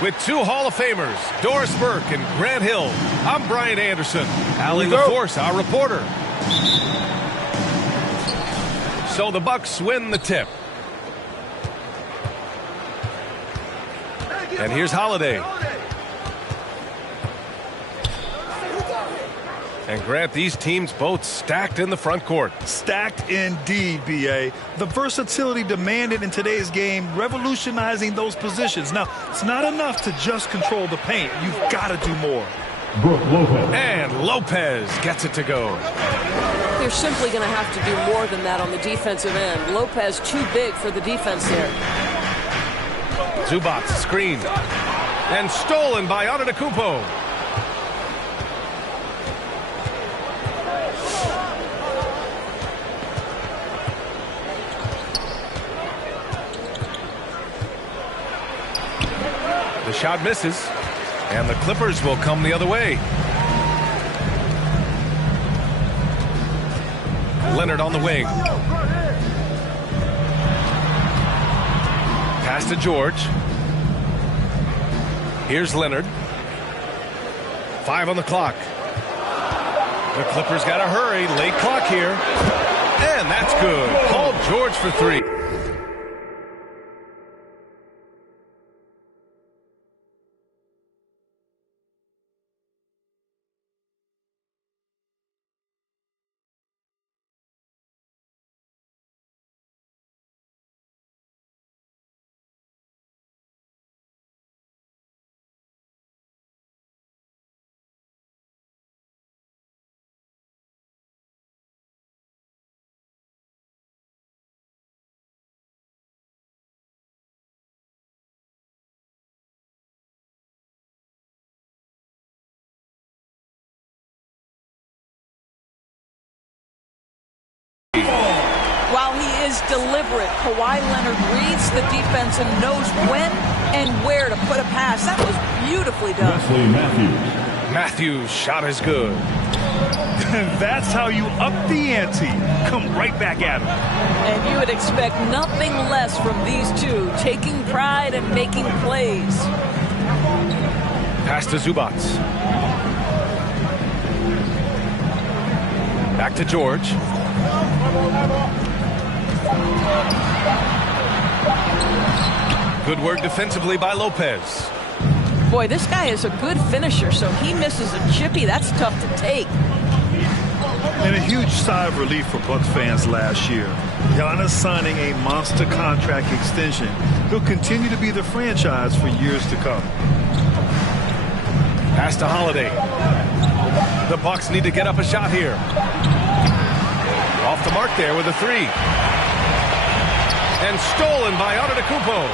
With two Hall of Famers, Doris Burke and Grant Hill, I'm Brian Anderson. Allie LaForce, our reporter. So the Bucks win the tip. And here's Holiday. And Grant, these teams both stacked in the front court. Stacked indeed, B.A. The versatility demanded in today's game, revolutionizing those positions. Now, it's not enough to just control the paint. You've got to do more. Brooke Lopez. And Lopez gets it to go. They're simply going to have to do more than that on the defensive end. Lopez too big for the defense there. Zubac screened. And stolen by Antetokounmpo. The shot misses, and the Clippers will come the other way. Leonard on the wing. Pass to George. Here's Leonard. 5 on the clock. The Clippers got to hurry. Late clock here. And that's good. Paul George for 3. While he is deliberate, Kawhi Leonard reads the defense and knows when and where to put a pass. That was beautifully done. Wesley Matthews. Matthews' shot is good. That's how you up the ante. Come right back at him. And you would expect nothing less from these two, taking pride and making plays. Pass to Zubac. Back to George. Good work defensively by Lopez. Boy, this guy is a good finisher, so he misses a chippy. That's tough to take. And a huge sigh of relief for Bucks fans last year. Giannis signing a monster contract extension. He'll continue to be the franchise for years to come. Pass to Holiday. The Bucks need to get up a shot here. Off the mark there with a 3. And stolen by Antetokounmpo.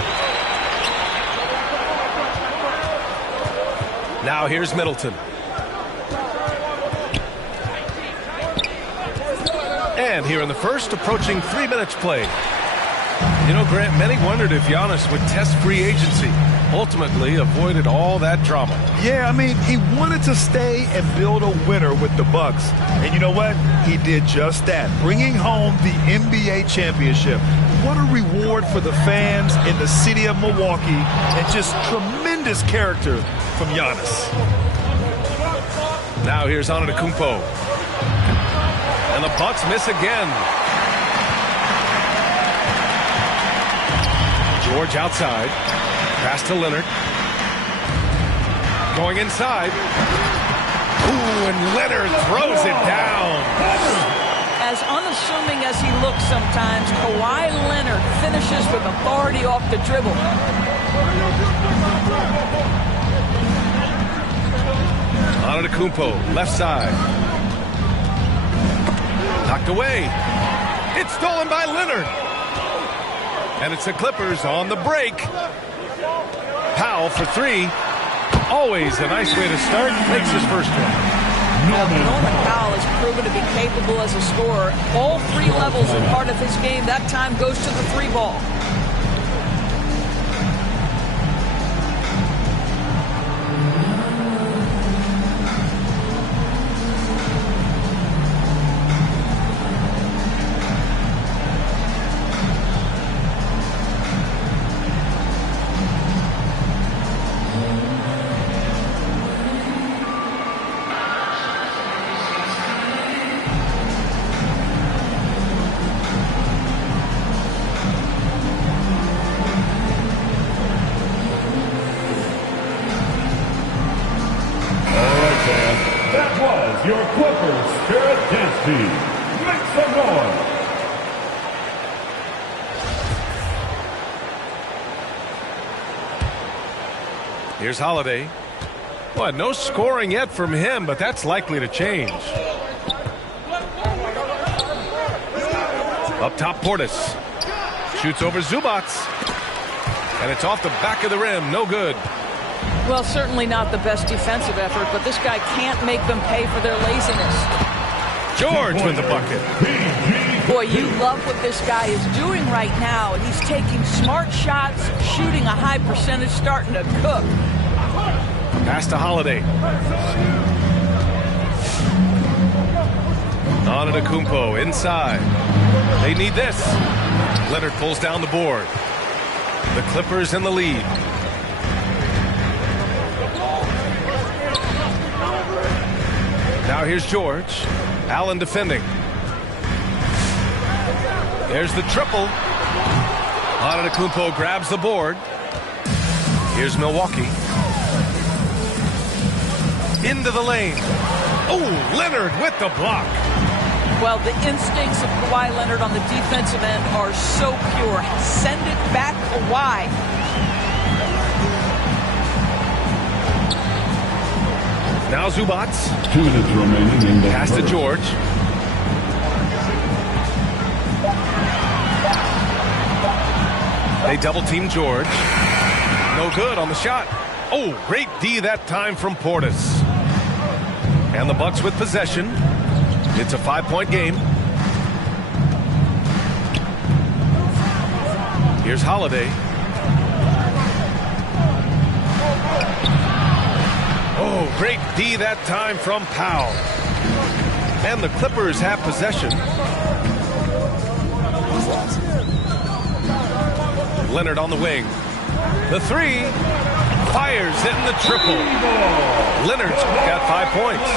Now here's Middleton. And here in the first, approaching 3 minutes play. You know, Grant, many wondered if Giannis would test free agency. Ultimately avoided all that drama. Yeah, I mean, he wanted to stay and build a winner with the Bucks. And you know what? He did just that, bringing home the NBA championship. What a reward for the fans in the city of Milwaukee, and just tremendous character from Giannis. Now here's Antetokounmpo. And the Bucks miss again. George outside. Pass to Leonard. Going inside. Ooh, and Leonard throws it down. As unassuming as he looks sometimes, Kawhi Leonard finishes with authority off the dribble. Antetokounmpo, left side. Knocked away. It's stolen by Leonard. And it's the Clippers on the break. Powell for 3. Always a nice way to start. Makes his first one. Norman Powell has proven to be capable as a scorer. All 3 levels are part of his game. That time goes to the 3 ball. Here's Holiday. Well, no scoring yet from him, but that's likely to change. Up top, Portis. Shoots over Zubac. And it's off the back of the rim. No good. Well, certainly not the best defensive effort, but this guy can't make them pay for their laziness. George with the bucket. Boy, you love what this guy is doing right now. He's taking smart shots, shooting a high percentage, starting to cook. Pass to Holiday. Antetokounmpo inside. They need this. Leonard pulls down the board. The Clippers in the lead. Now here's George. Allen defending. There's the triple. Antetokounmpo grabs the board. Here's Milwaukee. Into the lane. Oh, Leonard with the block. Well, the instincts of Kawhi Leonard on the defensive end are so pure. Send it back, Kawhi. Now Zubac. 2 minutes remaining in the Pass to first. George. They double team George. No good on the shot. Oh, great D that time from Portis. And the Bucks with possession. It's a 5-point game. Here's Holiday. Oh, great D that time from Powell. And the Clippers have possession. Leonard on the wing. The three. Fires in the triple. Leonard's got 5 points.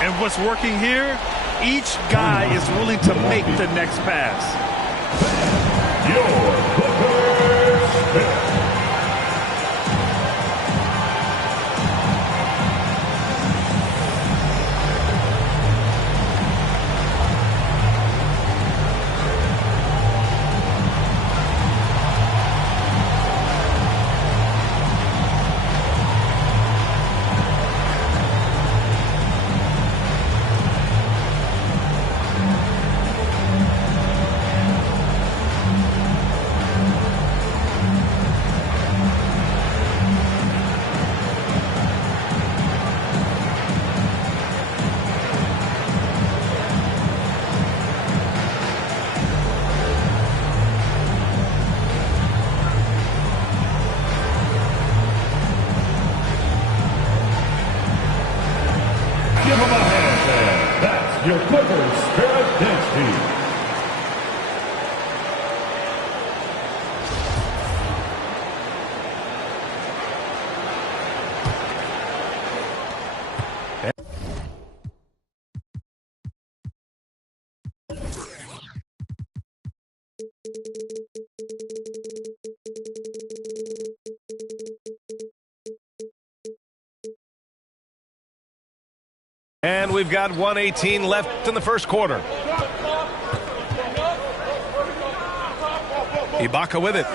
And what's working here, each guy is willing to make the next pass. Your Clippers pick. Give them a hand. That's your Clippers Spirit Dance Team. And we've got 1:18 left in the first quarter. Ibaka with it.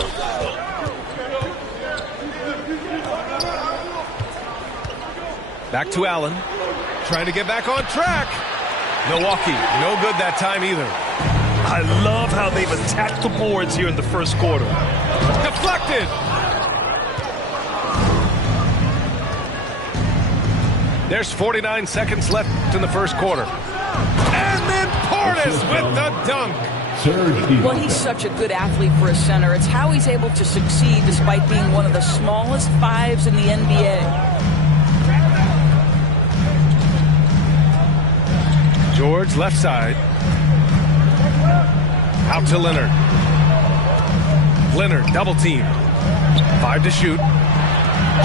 Back to Allen. Trying to get back on track. Milwaukee, no good that time either. I love how they've attacked the boards here in the first quarter. Deflected. There's 49 seconds left in the first quarter. And then Portis with the dunk. Well, he's such a good athlete for a center. It's how he's able to succeed despite being one of the smallest fives in the NBA. George left side. Out to Leonard. Leonard double team. 5 to shoot.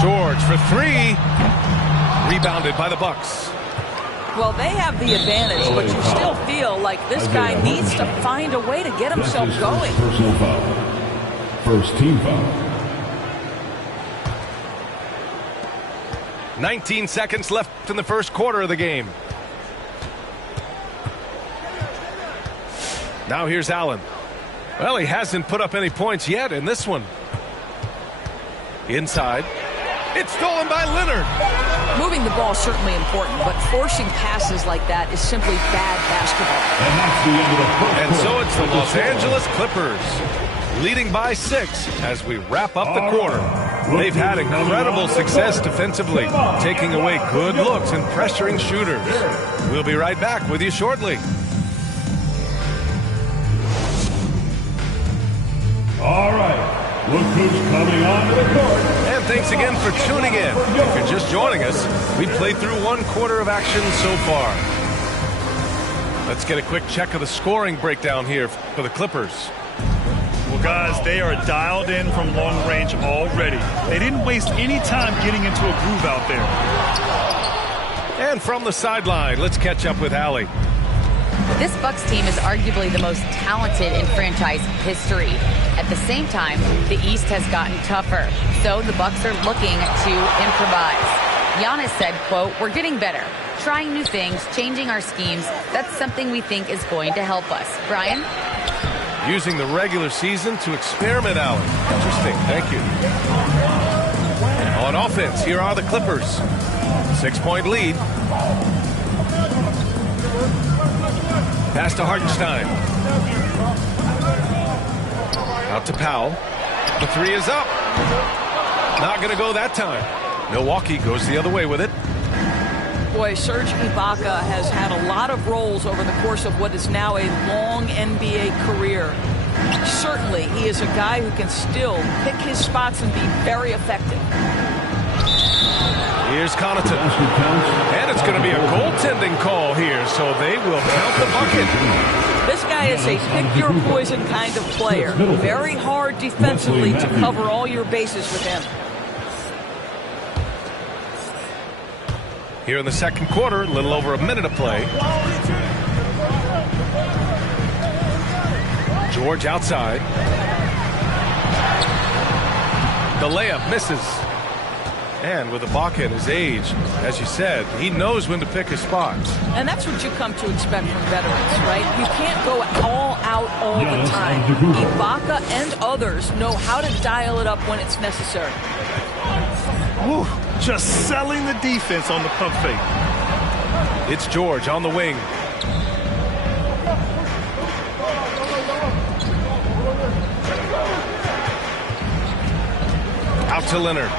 George for 3. Rebounded by the Bucks. Well, they have the advantage, but you still feel like this guy needs to find a way to get himself going. Personal foul. First team foul. 19 seconds left in the first quarter of the game. Now here's Allen. Well, he hasn't put up any points yet in this one. Inside. It's stolen by Leonard. Moving the ball is certainly important, but forcing passes like that is simply bad basketball. And that's the end of the first And so quarter. it's the Los Angeles Clippers leading by 6 as we wrap up the quarter. They've had incredible success defensively, taking away good looks and pressuring shooters. We'll be right back with you shortly. All right. Look who's coming onto the court. And thanks again for tuning in. If you're just joining us, we've played through 1 quarter of action so far. Let's get a quick check of the scoring breakdown here for the Clippers. Well, guys, they are dialed in from long range already. They didn't waste any time getting into a groove out there. And from the sideline, let's catch up with Allie. This Bucks team is arguably the most talented in franchise history. At the same time, the East has gotten tougher, so the Bucks are looking to improvise. Giannis said, quote, "We're getting better, trying new things, changing our schemes. That's something we think is going to help us." Brian? Using the regular season to experiment, Allie. Interesting, thank you. On offense, here are the Clippers. 6-point lead. Pass to Hartenstein. Out to Powell. The 3 is up. Not going to go that time. Milwaukee goes the other way with it. Boy, Serge Ibaka has had a lot of roles over the course of what is now a long NBA career. Certainly, he is a guy who can still pick his spots and be very effective. Here's Connaughton. And it's going to be a goaltending call here, so they will count the bucket. This guy is a pick-your-poison kind of player. Very hard defensively to cover all your bases with him. Here in the second quarter, a little over a minute of play. George outside. The layup misses. And with Ibaka at his age, as you said, he knows when to pick his spots. And that's what you come to expect from veterans, right? You can't go all out all the time. Ibaka and others know how to dial it up when it's necessary. Whew, just selling the defense on the pump fake. It's George on the wing. Out to Leonard.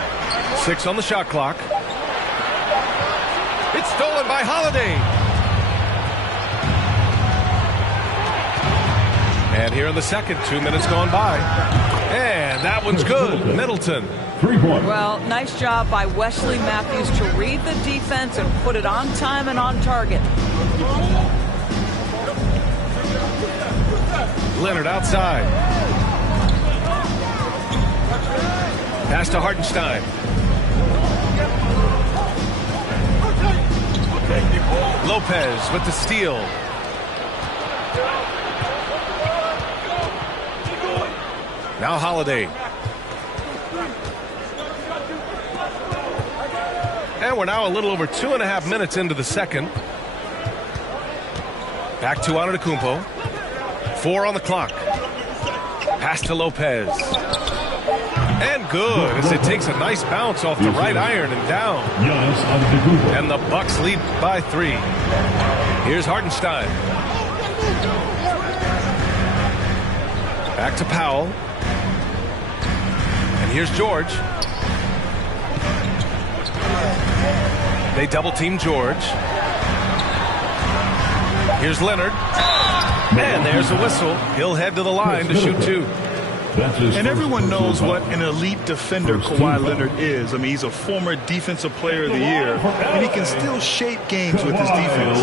6 on the shot clock. It's stolen by Holiday. And here in the second, 2 minutes gone by. And that one's good. Middleton. 3-point. Well, nice job by Wesley Matthews to read the defense and put it on time and on target. Leonard outside. Pass to Hartenstein. Lopez with the steal. Now Holiday. And we're now a little over 2.5 minutes into the second. Back to Antetokounmpo. 4 on the clock. Pass to Lopez. And good as it takes a nice bounce off the right iron and down. And the Bucks lead by 3. Here's Hartenstein. Back to Powell. And here's George. They double team George. Here's Leonard. And there's a whistle. He'll head to the line to shoot 2. And everyone knows what an elite defender Kawhi Leonard is. I mean, he's a former Defensive Player of the Year, and he can still shape games with his defense.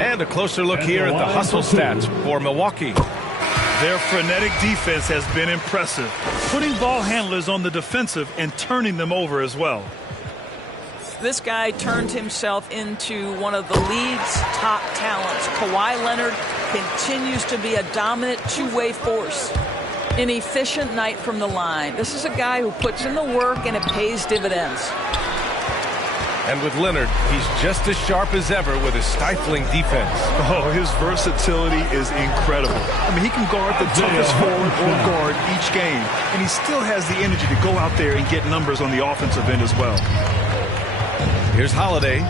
And a closer look here at the hustle stats for Milwaukee. Their frenetic defense has been impressive, putting ball handlers on the defensive and turning them over as well. This guy turned himself into one of the league's top talents. Kawhi Leonard continues to be a dominant two-way force. An efficient night from the line. This is a guy who puts in the work and it pays dividends. And with Leonard, he's just as sharp as ever with his stifling defense. Oh, his versatility is incredible. I mean, he can guard the toughest forward or guard each game, and he still has the energy to go out there and get numbers on the offensive end as well. Here's Holiday.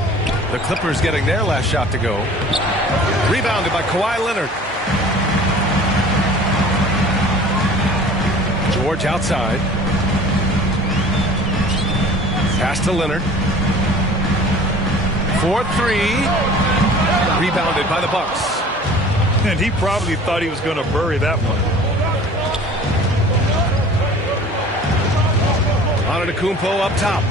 The Clippers getting their last shot to go. Rebounded by Kawhi Leonard. George outside. Pass to Leonard. 4-3. Rebounded by the Bucks. And he probably thought he was going to bury that one. Antetokounmpo up top.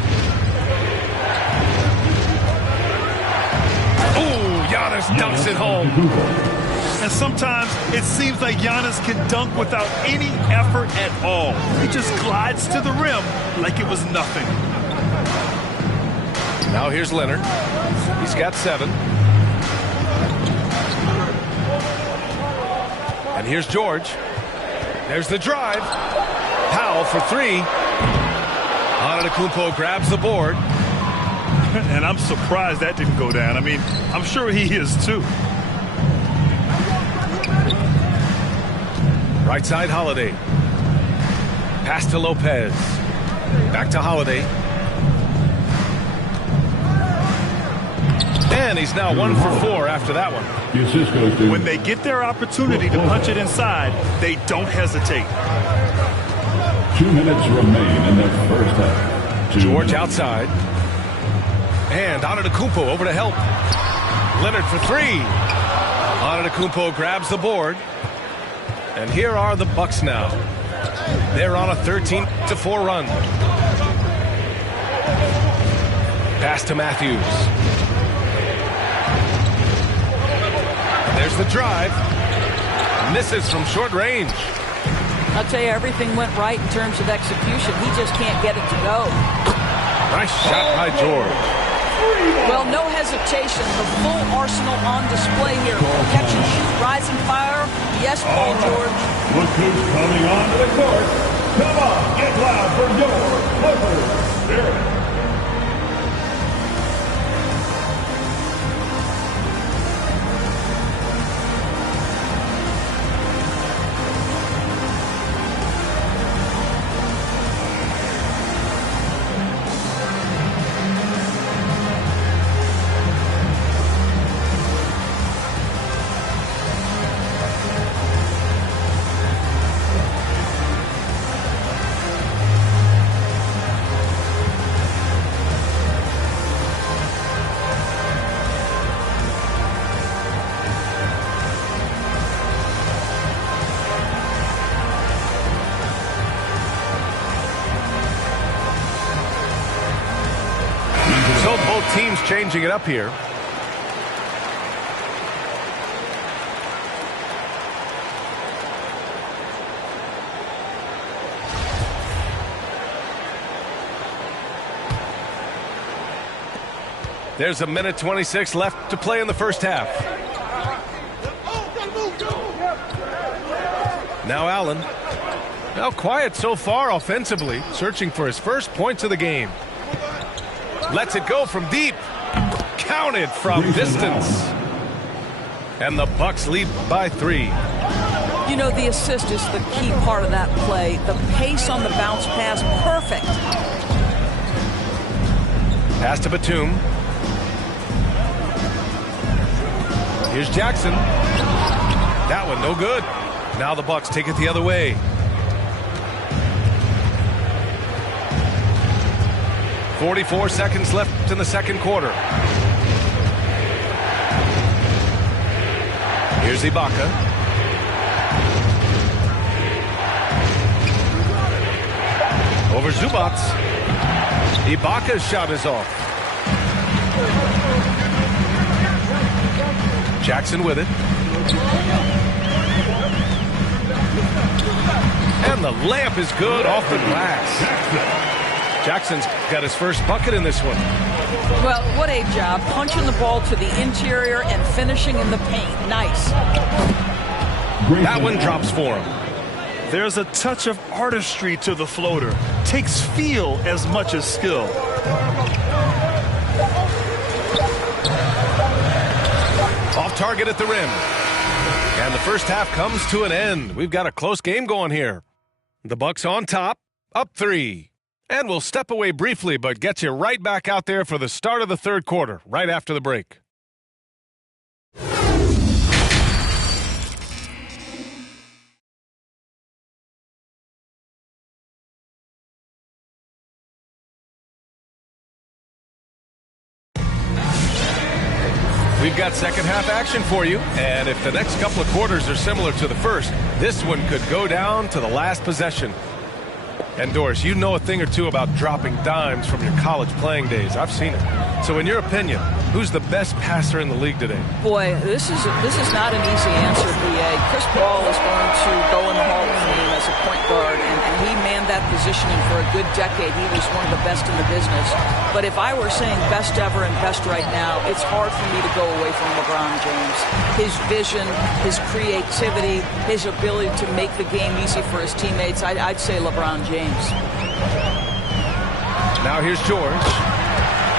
Ooh, Giannis dunks it home. And sometimes it seems like Giannis can dunk without any effort at all. He just glides to the rim like it was nothing. Now here's Leonard. He's got 7. And here's George. There's the drive. Powell for 3. Antetokounmpo grabs the board. And I'm surprised that didn't go down. I mean, I'm sure he is too. Right side, Holiday. Pass to Lopez. Back to Holiday. And he's now 1 for 4 after that one. When they get their opportunity to punch it inside, they don't hesitate. 2 minutes remain in the first half. George outside. And Antetokounmpo over to help. Leonard for 3. Antetokounmpo grabs the board. And here are the Bucks now. They're on a 13-4 run. Pass to Matthews. There's the drive. Misses from short range. I'll tell you, everything went right in terms of execution. He just can't get it to go. Nice shot by George. Well, no hesitation. The full arsenal on display here. Catch and shoot, rising fire. Yes, Paul George. Look who's coming onto the court. Come on, get loud for your Clippers Spirit. So both teams changing it up here. There's a minute 26 left to play in the first half. Now Allen. Now quiet so far offensively, searching for his first points of the game. Lets it go from deep. Counted from distance. And the Bucks lead by 3. You know, the assist is the key part of that play. The pace on the bounce pass, perfect. Pass to Batum. Here's Jackson. That one no good. Now the Bucks take it the other way. .44 seconds left in the second quarter. Here's Ibaka. Over Zubac. Ibaka's shot is off. Jackson with it. And the layup is good off the glass. Jackson's got his first bucket in this one. Well, what a job. Punching the ball to the interior and finishing in the paint. Nice. That one drops for him. There's a touch of artistry to the floater. Takes feel as much as skill. target at the rim. And the first half comes to an end. We've got a close game going here. The Bucks on top, up 3. And we'll step away briefly, but get you right back out there for the start of the third quarter, right after the break. We've got second half action for you, and if the next couple of quarters are similar to the first, this one could go down to the last possession. And Doris, you know a thing or two about dropping dimes from your college playing days. I've seen it. So in your opinion, who's the best passer in the league today? Boy, this is not an easy answer, B.A. Chris Paul is going to go in the Hall of Fame as a point guard, and he manned that positioning for a good decade. He was one of the best in the business. But if I were saying best ever and best right now, it's hard for me to go away from LeBron James. His vision, his creativity, his ability to make the game easy for his teammates, I'd say LeBron James. Now here's George.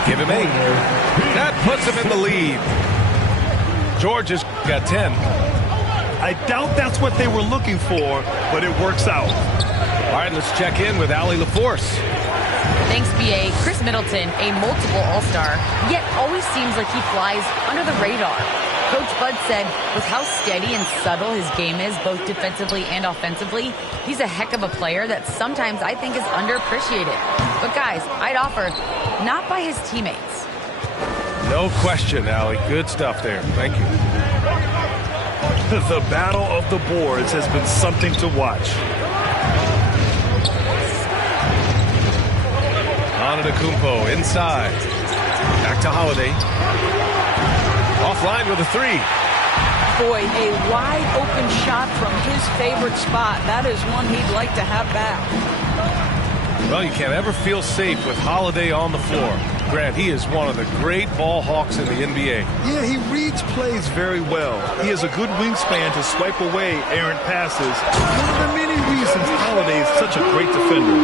Give him 8. That puts him in the lead. George has got 10. I doubt that's what they were looking for, but it works out. All right, let's check in with Allie LaForce. Thanks, B.A. Chris Middleton, a multiple All-Star, yet always seems like he flies under the radar. Coach Bud said with how steady and subtle his game is, both defensively and offensively, he's a heck of a player that sometimes I think is underappreciated. But guys, I'd offer, not by his teammates. No question, Allie. Good stuff there. Thank you. The battle of the boards has been something to watch. Antetokounmpo inside. Back to Holiday. Offline with a 3. Boy, a wide open shot from his favorite spot. That is one he'd like to have back. Well, you can't ever feel safe with Holiday on the floor. Grant, he is one of the great ball hawks in the NBA. Yeah, he reads plays very well. He has a good wingspan to swipe away errant passes. One of the many reasons Holiday is such a great defender.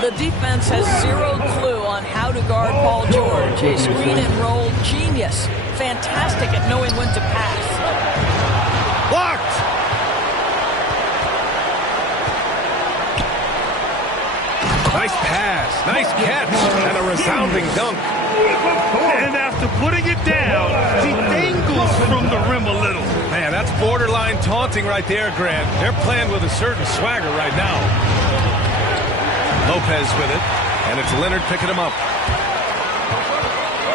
The defense has zero clue on how to guard Paul George. A screen and roll genius. Fantastic at knowing when to pass. Blocked! Nice pass, nice catch, and a resounding dunk. And after putting it down, he dangles from the rim a little. Man, that's borderline taunting right there, Grant. They're playing with a certain swagger right now. Lopez with it, and it's Leonard picking him up.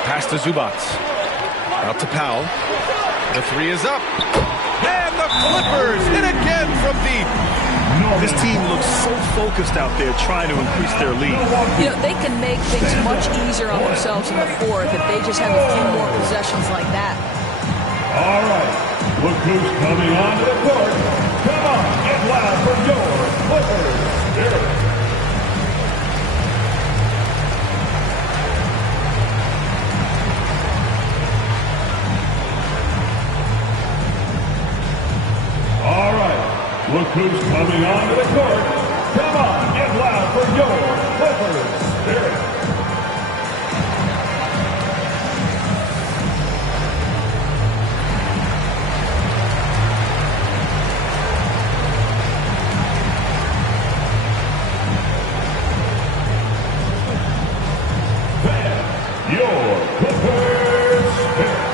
Pass to Zubac. Out to Powell. The 3 is up. And the Clippers hit again from deep. This team looks so focused out there trying to increase their lead. You know, they can make things much easier on themselves in the fourth if they just have a few more possessions like that. All right. Look who's coming onto the court. Come on, get loud for your Clippers. All right. Look who's coming onto the court. Come on, get loud for your Clippers Spirit. Then, your Clippers Spirit.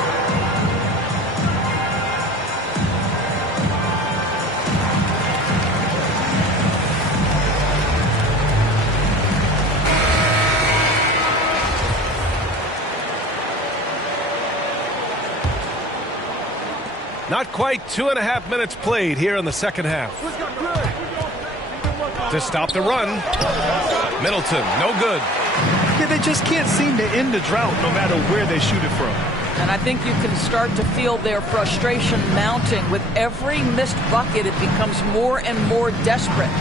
Not quite 2.5 minutes played here in the second half. To stop the run, Middleton, no good. Yeah, they just can't seem to end the drought no matter where they shoot it from. And I think you can start to feel their frustration mounting. With every missed bucket, it becomes more and more desperate.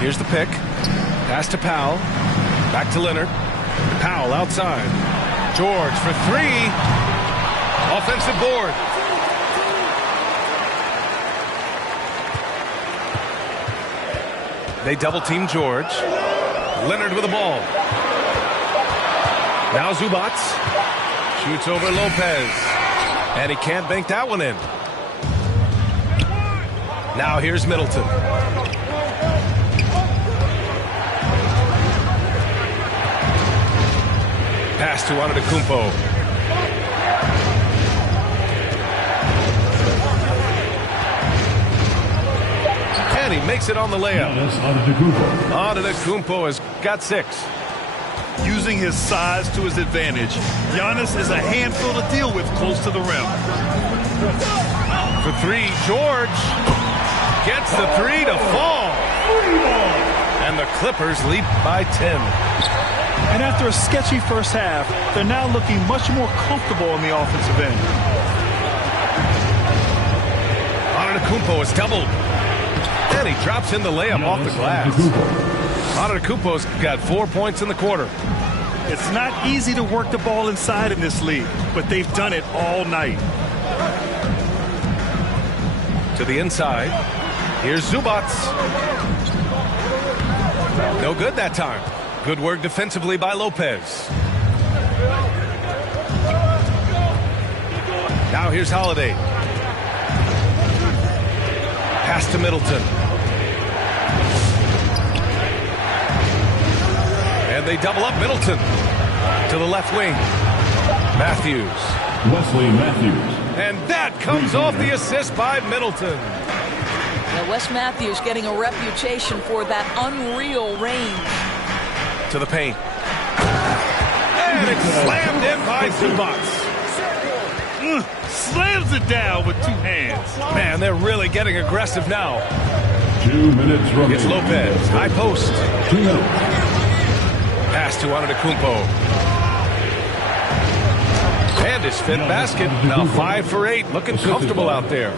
Here's the pick. Pass to Powell. Back to Leonard. Powell outside. George for 3. Offensive board. They double-team George. Leonard with the ball. Now Zubac. Shoots over Lopez. And he can't bank that one in. Now here's Middleton. Pass to Antetokounmpo. And he makes it on the layup. Antetokounmpo has got 6. Using his size to his advantage, Giannis is a handful to deal with close to the rim. For 3, George gets the 3 to fall. And the Clippers lead by 10. And after a sketchy first half, they're now looking much more comfortable on the offensive end. Antetokounmpo is doubled. And he drops in the layup off the glass. Antetokounmpo's got 4 points in the quarter. It's not easy to work the ball inside in this league, but they've done it all night. To the inside. Here's Zubac. No good that time. Good work defensively by Lopez. Now here's Holiday. Pass to Middleton. And they double up Middleton to the left wing. Matthews. Wesley Matthews. And that comes off the assist by Middleton. Now Wes Matthews getting a reputation for that unreal range. To the paint. And it's slammed in by Zubac. Slams it down with 2 hands. Man, they're really getting aggressive now. 2 minutes remaining. It's Lopez. High post. 2 minutes. Pass to Antetokounmpo. And his 5th basket. Now 5 for 8. Looking comfortable out there.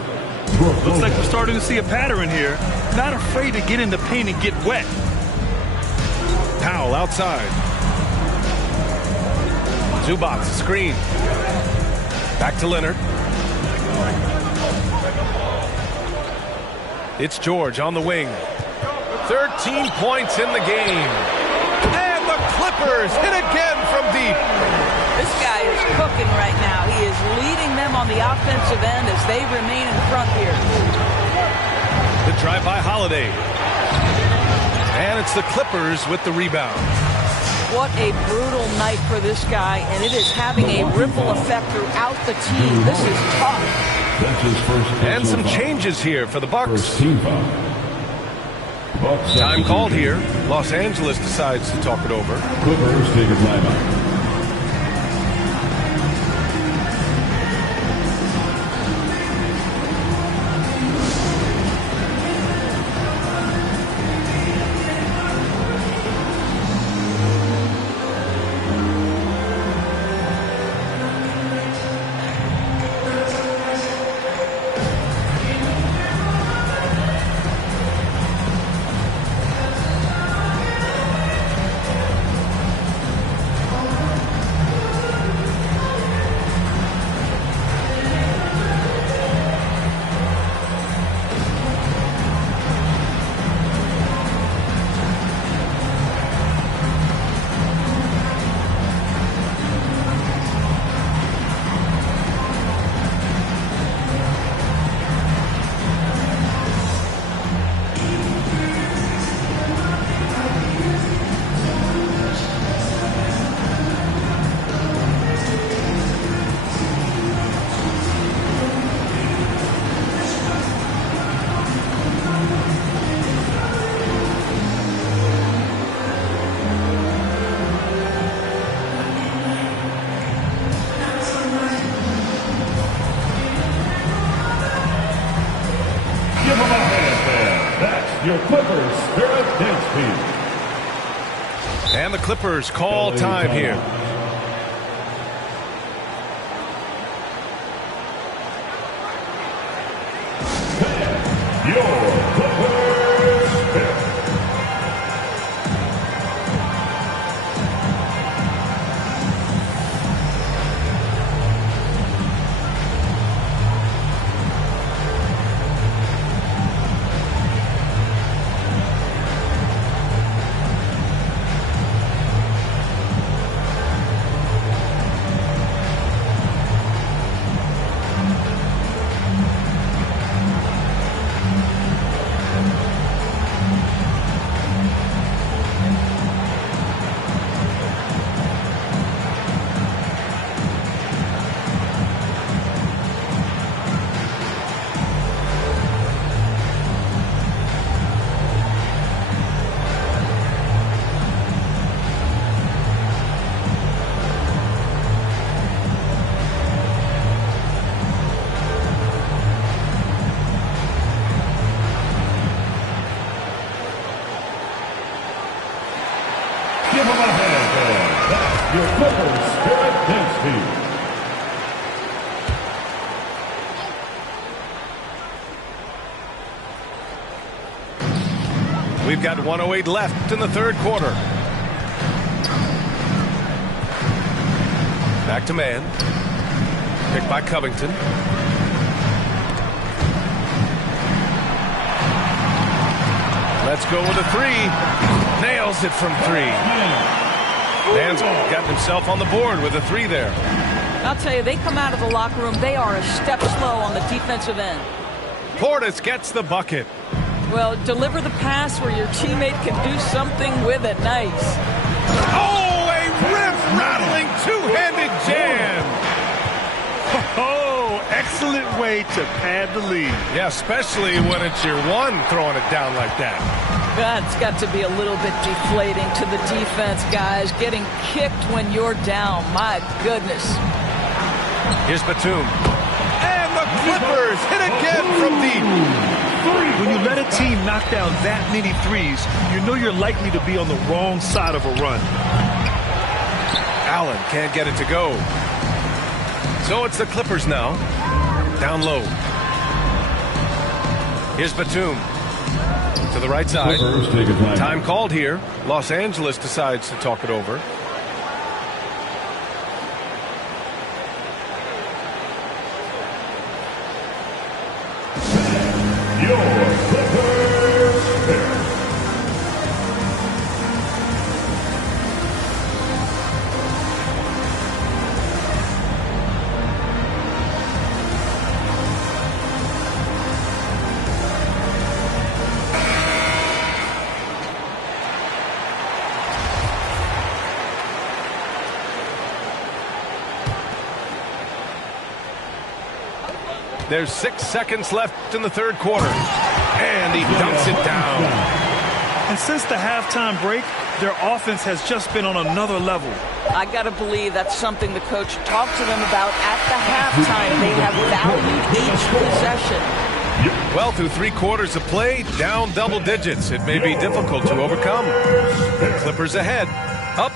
Looks like we're starting to see a pattern here. Not afraid to get in the paint and get wet. Powell outside. Zubac screen. Back to Leonard. It's George on the wing. 13 points in the game. And the Clippers hit again from deep. This guy is cooking right now. He is leading them on the offensive end as they remain in front here. The drive by Holiday. And it's the Clippers with the rebound. What a brutal night for this guy, and it is having a ripple effect throughout the team. This is tough. That's his first And some foul. changes here for the Bucks. First team foul. Bucks Time called here. Los Angeles decides to talk it over. Clippers take a timeout. Your Clippers Spirit Dance Team. And the Clippers call time here. Your Clippers Spirit. Come ahead, fans. That's your Clippers Spirit Dance Team. We've got 1:08 left in the third quarter. Back to man. Picked by Covington. Let's go with a three. Nails it from three. Man's got himself on the board with a three there. I'll tell you, they come out of the locker room, they are a step slow on the defensive end. Portis gets the bucket. Well, deliver the pass where your teammate can do something with it. Nice. Oh, a rip-rattling two-handed jam. Oh, excellent way to pad the lead. Yeah, especially when it's your one throwing it down like that. That's got to be a little bit deflating to the defense, guys. Getting kicked when you're down. My goodness. Here's Batum. And the Clippers hit again from deep. When you let a team knock down that many threes, you know you're likely to be on the wrong side of a run. Allen can't get it to go. So it's the Clippers now. Down low. Here's Batum. To the right side. Time called here. Los Angeles decides to talk it over. Your Clippers Spirit. There's 6 seconds left in the third quarter. And he dunks it down. And since the halftime break, their offense has just been on another level. I got to believe that's something the coach talked to them about at the halftime. They have valued each possession. Well, through 3 quarters of play, down double digits. It may be difficult to overcome. Clippers ahead. Up.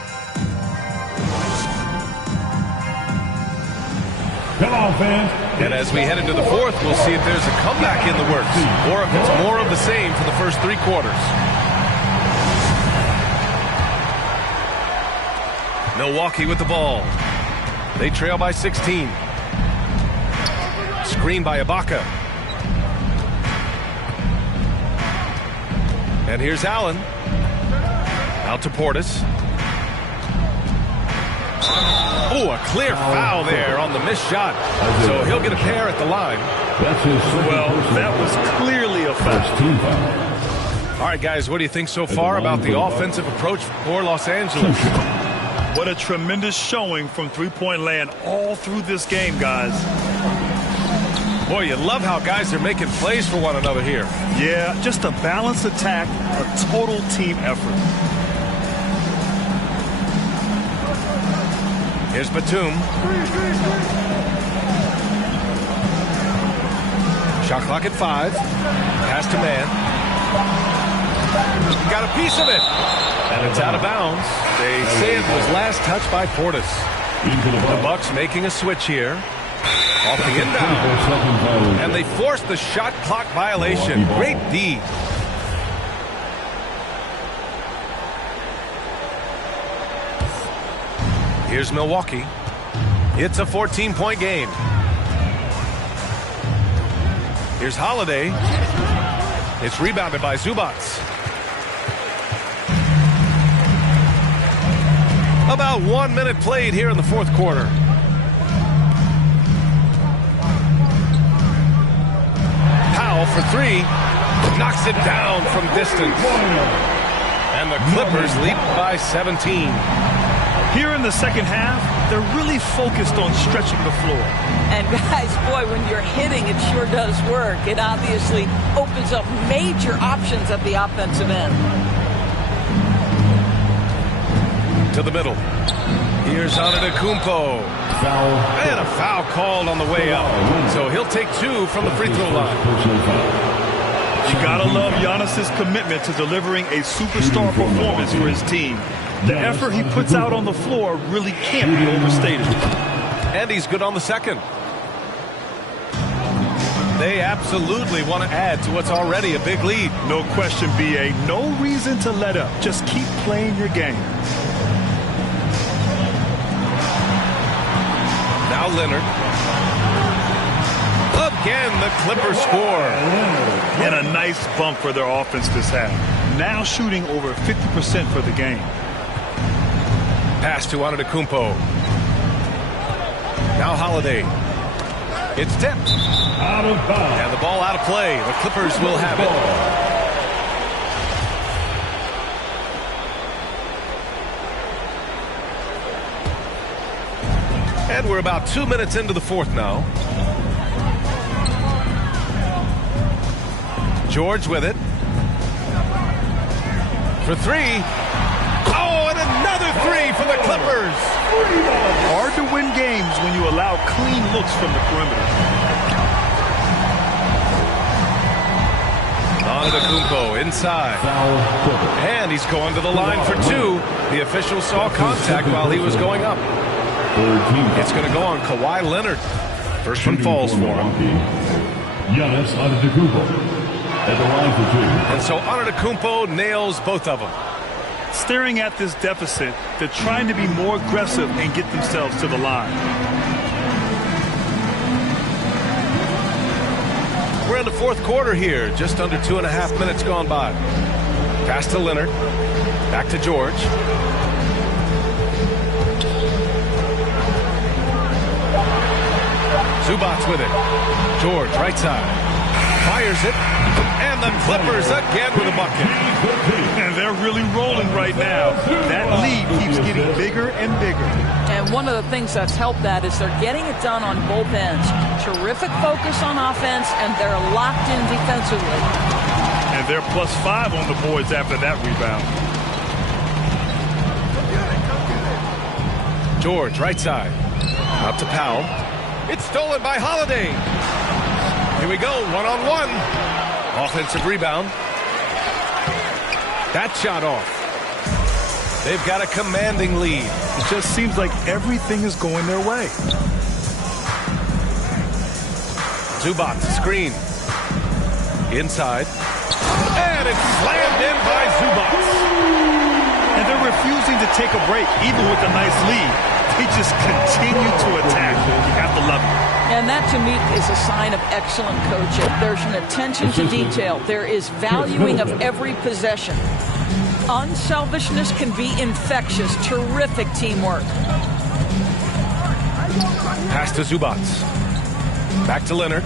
Come on, fans. And as we head into the fourth, we'll see if there's a comeback in the works or if it's more of the same for the first 3 quarters. Milwaukee with the ball. They trail by 16. Screen by Ibaka. And here's Allen. Out to Portis. Oh, a clear foul there on the missed shot. So he'll get a pair at the line. Well, that was clearly a foul. All right, guys, what do you think so far about the offensive approach for Los Angeles? What a tremendous showing from three-point land all through this game, guys. Boy, you love how guys are making plays for one another here. Yeah, just a balanced attack, a total team effort. Here's Batum. Shot clock at 5. Pass to man. Got a piece of it. And it's out of bounds. They say it was last touched by Portis. The Bucks making a switch here. Off the inbound. And they forced the shot clock violation. Great D. Here's Milwaukee. It's a 14-point game. Here's Holiday. It's rebounded by Zubac. About 1 minute played here in the fourth quarter. Powell for 3. Knocks it down from distance. And the Clippers lead by 17. Here in the second half, they're really focused on stretching the floor. And guys, boy, when you're hitting, it sure does work. It obviously opens up major options at the offensive end. To the middle. Here's Antetokounmpo. Foul. And a foul called on the way out. So he'll take 2 from the free throw line. You gotta love Giannis's commitment to delivering a superstar performance for his team. The effort he puts out on the floor really can't be overstated. And he's good on the second. They absolutely want to add to what's already a big lead. No question, B.A. No reason to let up. Just keep playing your game. Now Leonard. Again, the Clippers score. And a nice bump for their offense this half. Now shooting over 50% for the game. Pass to Antetokounmpo. Now Holiday. It's tipped. Out of bounds. And the ball out of play. The Clippers will have it. And we're about 2 minutes into the fourth now. George with it. For three. Oh, and another three for the Clippers. Hard to win games when you allow clean looks from the perimeter. Antetokounmpo inside. And he's going to the line for two. The official saw contact while he was going up. It's going to go on Kawhi Leonard. First one falls for him. Giannis Antetokounmpo at the line for two. And so Antetokounmpo nails both of them. Staring at this deficit, they're trying to be more aggressive and get themselves to the line. We're in the fourth quarter here. Just under 2.5 minutes gone by. Pass to Leonard. Back to George. Zubac with it. George, right side. Fires it. And the Clippers again with a bucket. And they're really rolling right now. That lead keeps getting bigger and bigger. And one of the things that's helped that is they're getting it done on both ends. Terrific focus on offense, and they're locked in defensively. And they're +5 on the boards after that rebound. George, right side. Out to Powell. It's stolen by Holiday. Here we go, one-on-one. Offensive rebound. That shot off. They've got a commanding lead. It just seems like everything is going their way. Zubac, screen. Inside. And it's slammed in by Zubac. And they're refusing to take a break, even with a nice lead. They just continue to attack. You have to love it. And that, to me, is a sign of excellent coaching. There's an attention to detail. There is valuing of every possession. Unselfishness can be infectious. Terrific teamwork. Pass to Zubac. Back to Leonard.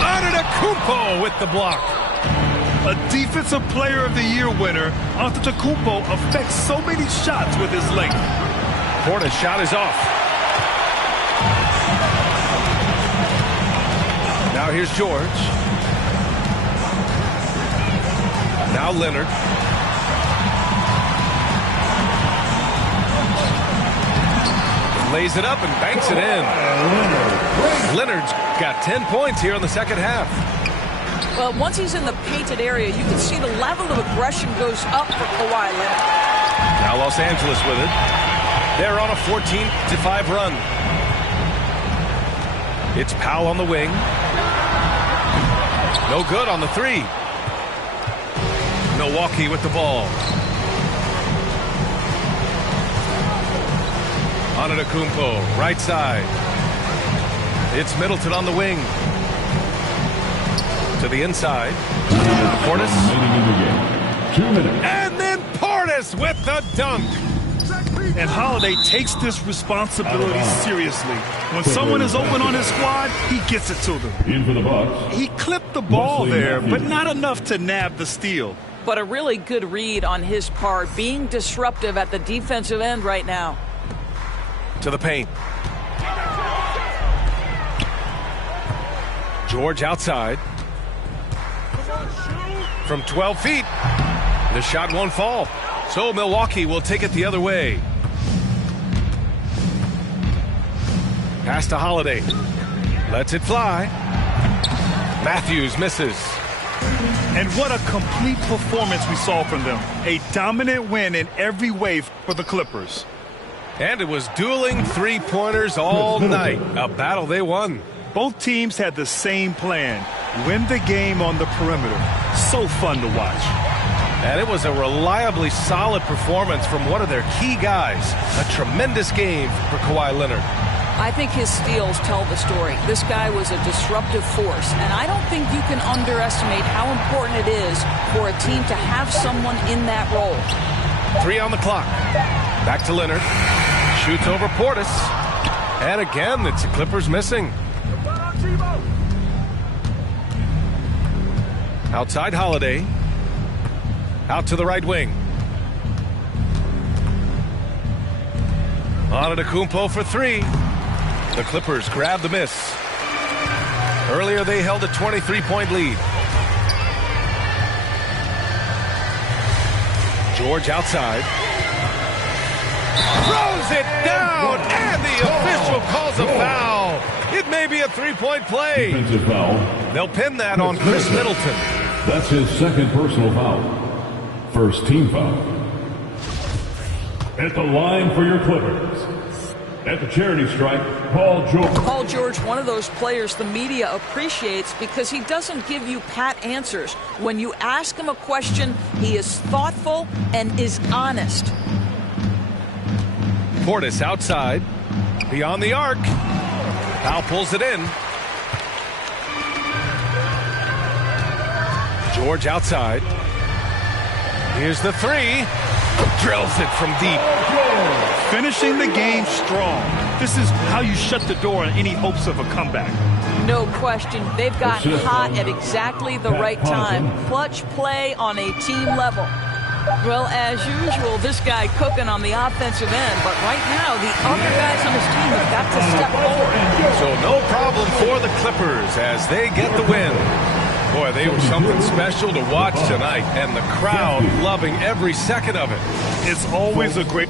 Antetokounmpo with the block. A Defensive Player of the Year winner, Antetokounmpo affects so many shots with his length. Porter's shot is off. Now here's George. Now Leonard. Lays it up and banks it in. Leonard's got 10 points here in the second half. Well, once he's in the painted area, you can see the level of aggression goes up for Kawhi Leonard. Now Los Angeles with it. They're on a 14-5 run. It's Powell on the wing. No good on the three. Milwaukee with the ball. Antetokounmpo, right side. It's Middleton on the wing. To the inside. Portis. 2 minutes. And then Portis with the dunk. And Holiday takes this responsibility seriously. When someone is open on his squad, he gets it to them. In for the Bucks. He clipped the ball there, but not enough to nab the steal. But a really good read on his part, being disruptive at the defensive end right now. To the paint. George outside. From 12 feet. The shot won't fall. So Milwaukee will take it the other way. Pass to Holiday. Lets it fly. Matthews misses. And what a complete performance we saw from them. A dominant win in every way for the Clippers. And it was dueling three-pointers all night. A battle they won. Both teams had the same plan. Win the game on the perimeter. So fun to watch. And it was a reliably solid performance from one of their key guys. A tremendous game for Kawhi Leonard. I think his steals tell the story. This guy was a disruptive force, and I don't think you can underestimate how important it is for a team to have someone in that role. 3 on the clock. Back to Leonard. Shoots over Portis. And again, it's the Clippers missing. Outside Holiday. Out to the right wing. Antetokounmpo for 3. The Clippers grab the miss. Earlier they held a 23-point lead. George outside. Throws it down, and the official calls a foul. It may be a three-point play. Defensive foul. They'll pin that on Chris Middleton. That's his second personal foul. First team foul. At the line for your Clippers. At the charity stripe, Paul George. Paul George, one of those players the media appreciates because he doesn't give you pat answers. When you ask him a question, he is thoughtful and is honest. Portis outside. Beyond the arc. Powell pulls it in. George outside. Here's the 3. Drills it from deep. Finishing the game strong. This is how you shut the door on any hopes of a comeback. No question. They've got hot at exactly the right time. Clutch play on a team level. Well, as usual, this guy cooking on the offensive end, but right now the other guys on his team have got to step forward. So no problem for the Clippers as they get the win. Boy, they were something special to watch tonight, and the crowd loving every second of it. It's always a great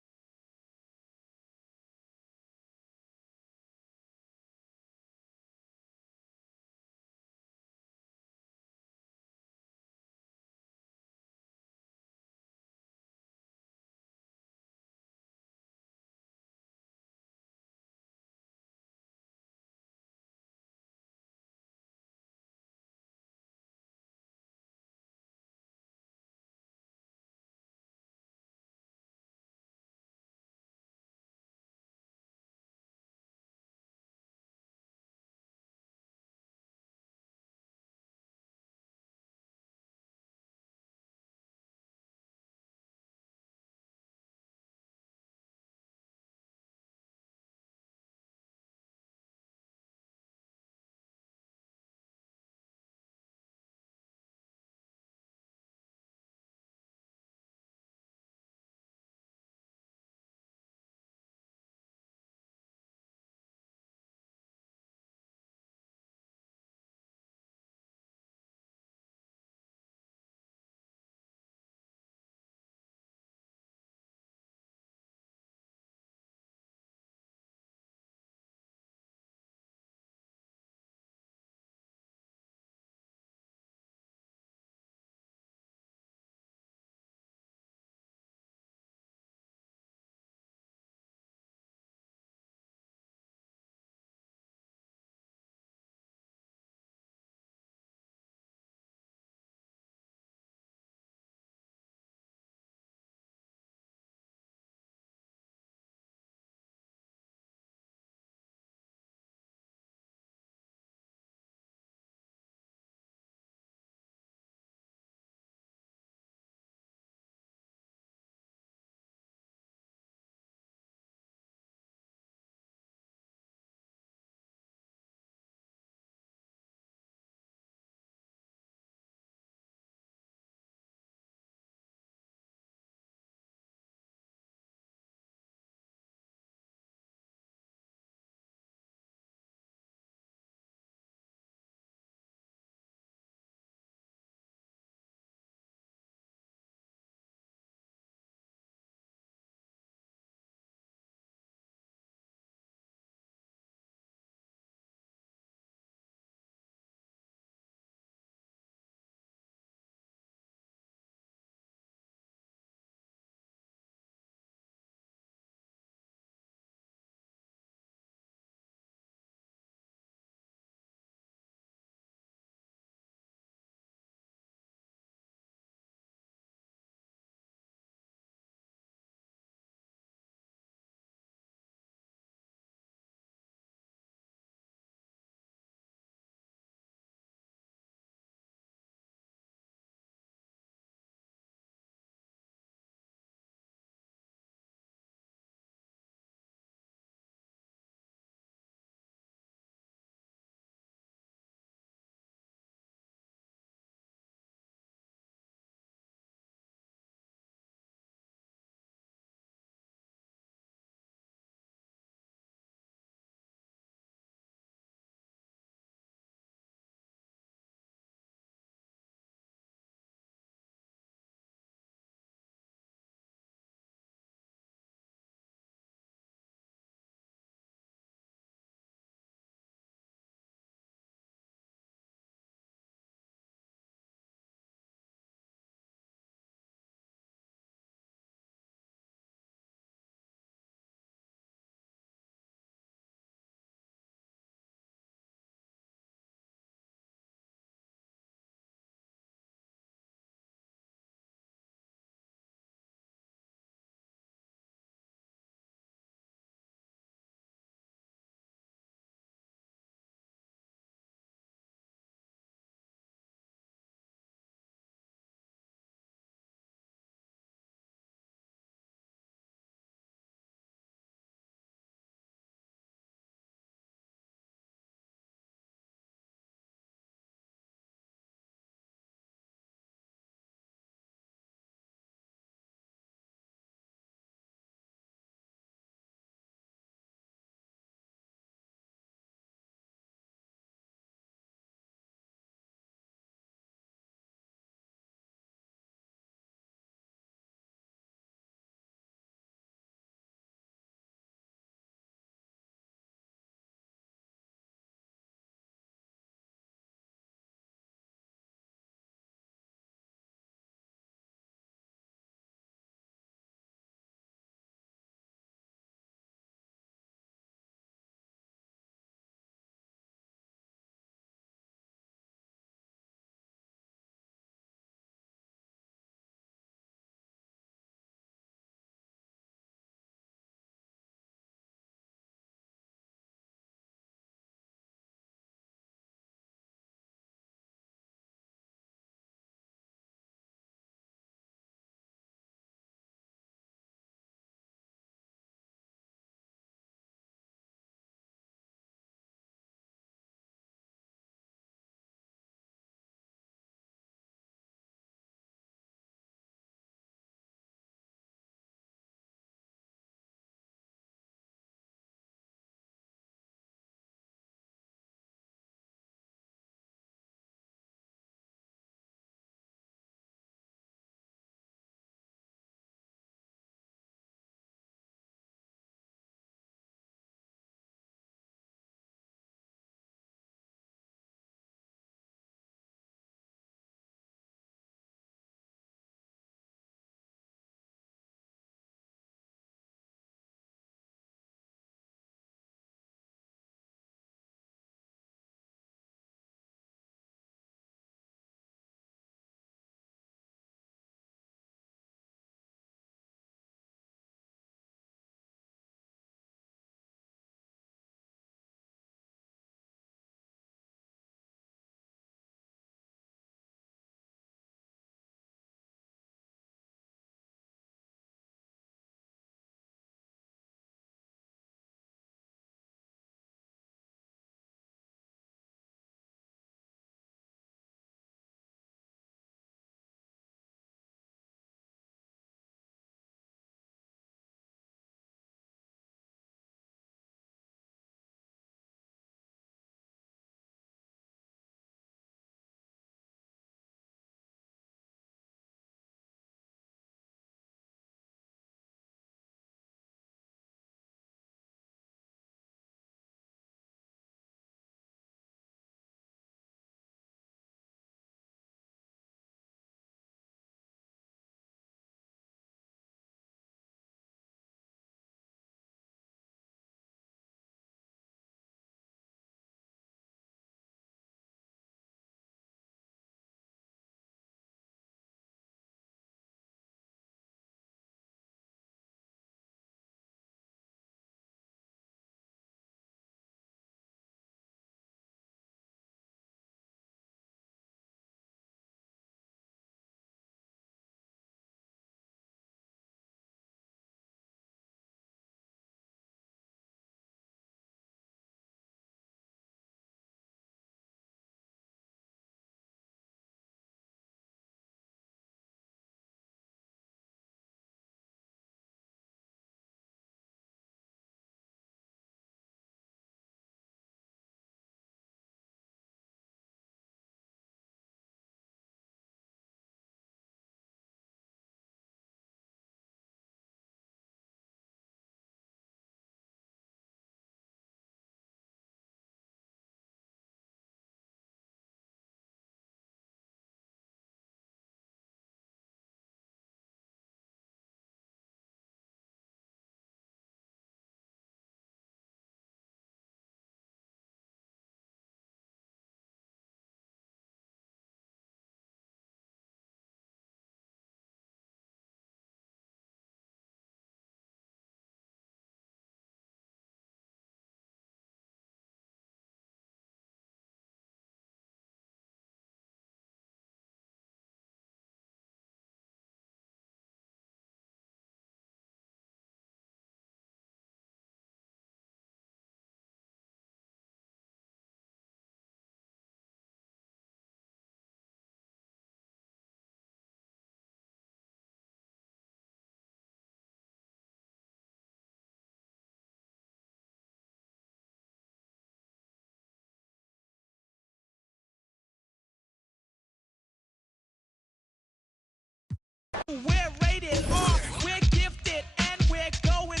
We're rated R, we're gifted, and we're going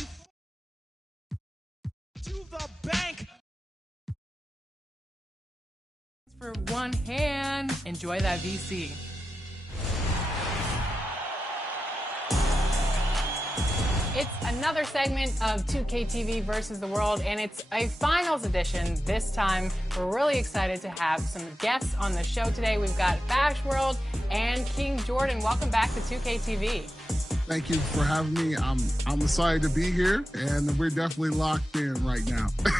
to the bank. For one hand, enjoy that VC. It's another segment of 2KTV versus the world, and it's a finals edition. This time, we're really excited to have some guests on the show today. We've got Bash World and King Jordan. Welcome back to 2KTV. Thank you for having me. I'm excited to be here, and we're definitely locked in right now.